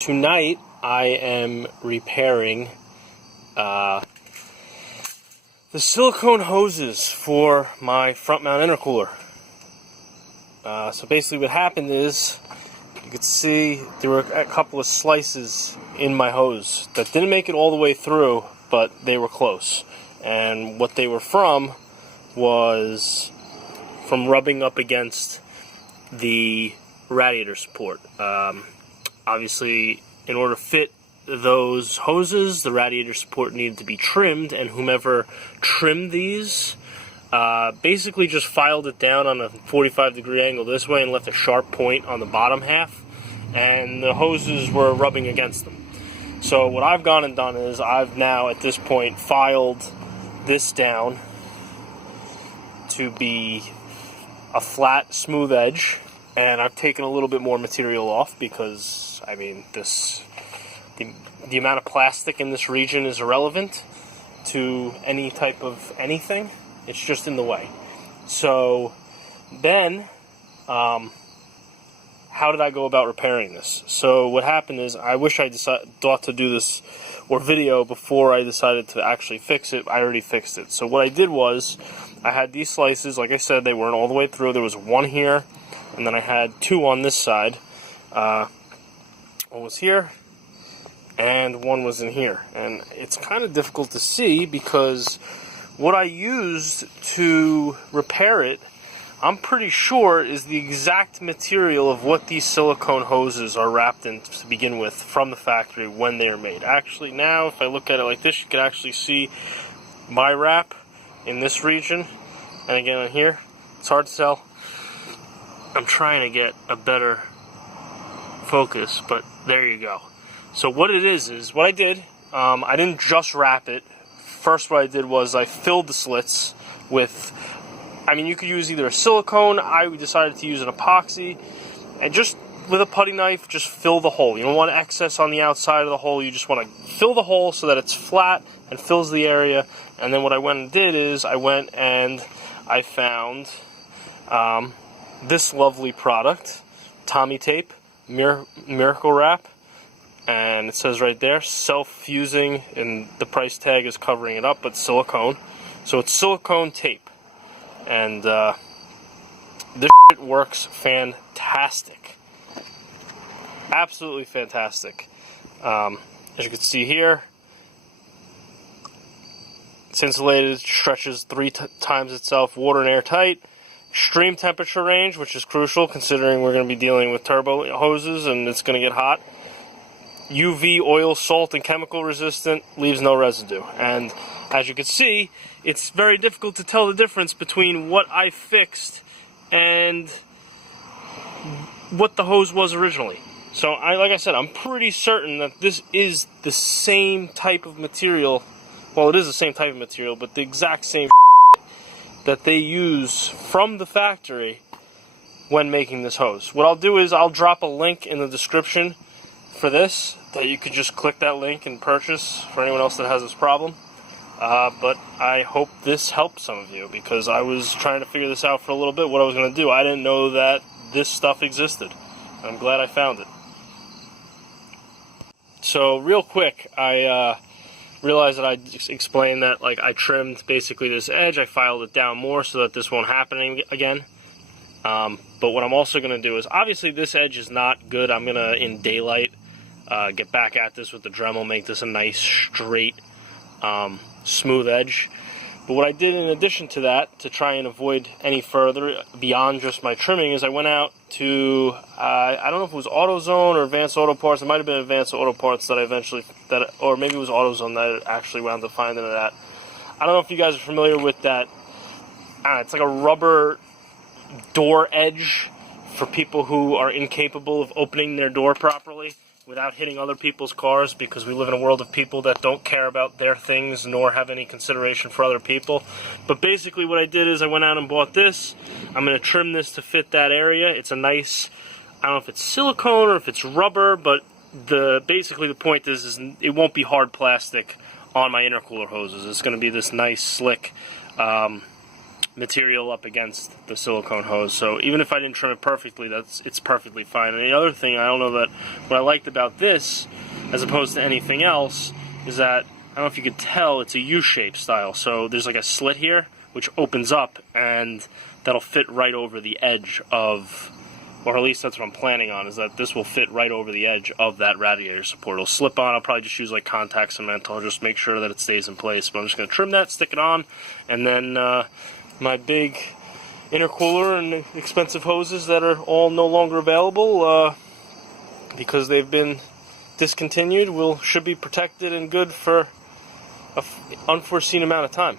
Tonight I am repairing the silicone hoses for my front mount intercooler. So basically what happened is, you could see there were a couple of slices in my hose that didn't make it all the way through, but they were close. And what they were from was from rubbing up against the radiator support. Obviously, in order to fit those hoses, the radiator support needed to be trimmed, and whomever trimmed these basically just filed it down on a 45-degree angle this way and left a sharp point on the bottom half, and the hoses were rubbing against them. So what I've gone and done is I've now at this point filed this down to be a flat, smooth edge, and I've taken a little bit more material off because, I mean, the amount of plastic in this region is irrelevant to any type of anything. It's just in the way. So then, how did I go about repairing this? So what happened is, I wish I thought to do this or video before I decided to actually fix it. I already fixed it. So what I did was, I had these slices. Like I said, they weren't all the way through. There was one here, and then I had two on this side. One was here, and one was in here. And it's kind of difficult to see because what I used to repair it, I'm pretty sure, is the exact material of what these silicone hoses are wrapped in to begin with from the factory when they are made. Actually, now, if I look at it like this, you can actually see my wrap in this region, and again on here. It's hard to tell. I'm trying to get a better focus, but there you go. So what it is what I did, I didn't just wrap it. First, what I did was I filled the slits with, I mean, you could use either a silicone. I decided to use an epoxy, and just with a putty knife, just fill the hole. You don't want excess on the outside of the hole. You just want to fill the hole so that it's flat and fills the area. And then what I went and did is I went and I found this lovely product, Tommy Tape Miracle Wrap. And it says right there, self-fusing, and the price tag is covering it up, but silicone. So it's silicone tape. And this shit works fantastic. Absolutely fantastic. As you can see here, it's insulated, stretches 3 times itself, water and airtight. Extreme temperature range, which is crucial considering we're going to be dealing with turbo hoses and it's going to get hot. UV, oil, salt, and chemical resistant, leaves no residue. And as you can see, it's very difficult to tell the difference between what I fixed and what the hose was originally. So, like I said, I'm pretty certain that this is the same type of material. Well, it is the same type of material, but the exact same that they use from the factory when making this hose. What I'll do is I'll drop a link in the description for this, that you could just click that link and purchase for anyone else that has this problem. But I hope this helps some of you, because I was trying to figure this out for a little bit, what I was going to do. I didn't know that this stuff existed. I'm glad I found it. So real quick, I realized that I explained that, like, I trimmed basically this edge. I filed it down more so that this won't happen again. But what I'm also going to do is, obviously this edge is not good. I'm going to, in daylight, get back at this with the Dremel, make this a nice, straight, smooth edge. But what I did in addition to that, to try and avoid any further beyond just my trimming, is I went out to, I don't know if it was AutoZone or Advanced Auto Parts. It might have been Advanced Auto Parts that I eventually, or maybe it was AutoZone that I actually wound up finding it at. I don't know if you guys are familiar with that. It's like a rubber door edge for people who are incapable of opening their door properly without hitting other people's cars, because we live in a world of people that don't care about their things nor have any consideration for other people. But basically what I did is I went out and bought this. I'm going to trim this to fit that area. It's a nice, I don't know if it's silicone or if it's rubber, but basically the point is it won't be hard plastic on my intercooler hoses. It's going to be this nice, slick material up against the silicone hose. So even if I didn't trim it perfectly, it's perfectly fine. And the other thing, I don't know that what I liked about this, as opposed to anything else, is that, I don't know if you could tell, it's a U-shape style. So there's like a slit here, which opens up, and that'll fit right over the edge of, or at least that's what I'm planning on, is that this will fit right over the edge of that radiator support. It'll slip on. I'll probably just use like contact cement. I'll just make sure that it stays in place. But I'm just going to trim that, stick it on, and then my big intercooler and expensive hoses that are all no longer available because they've been discontinued should be protected and good for an unforeseen amount of time.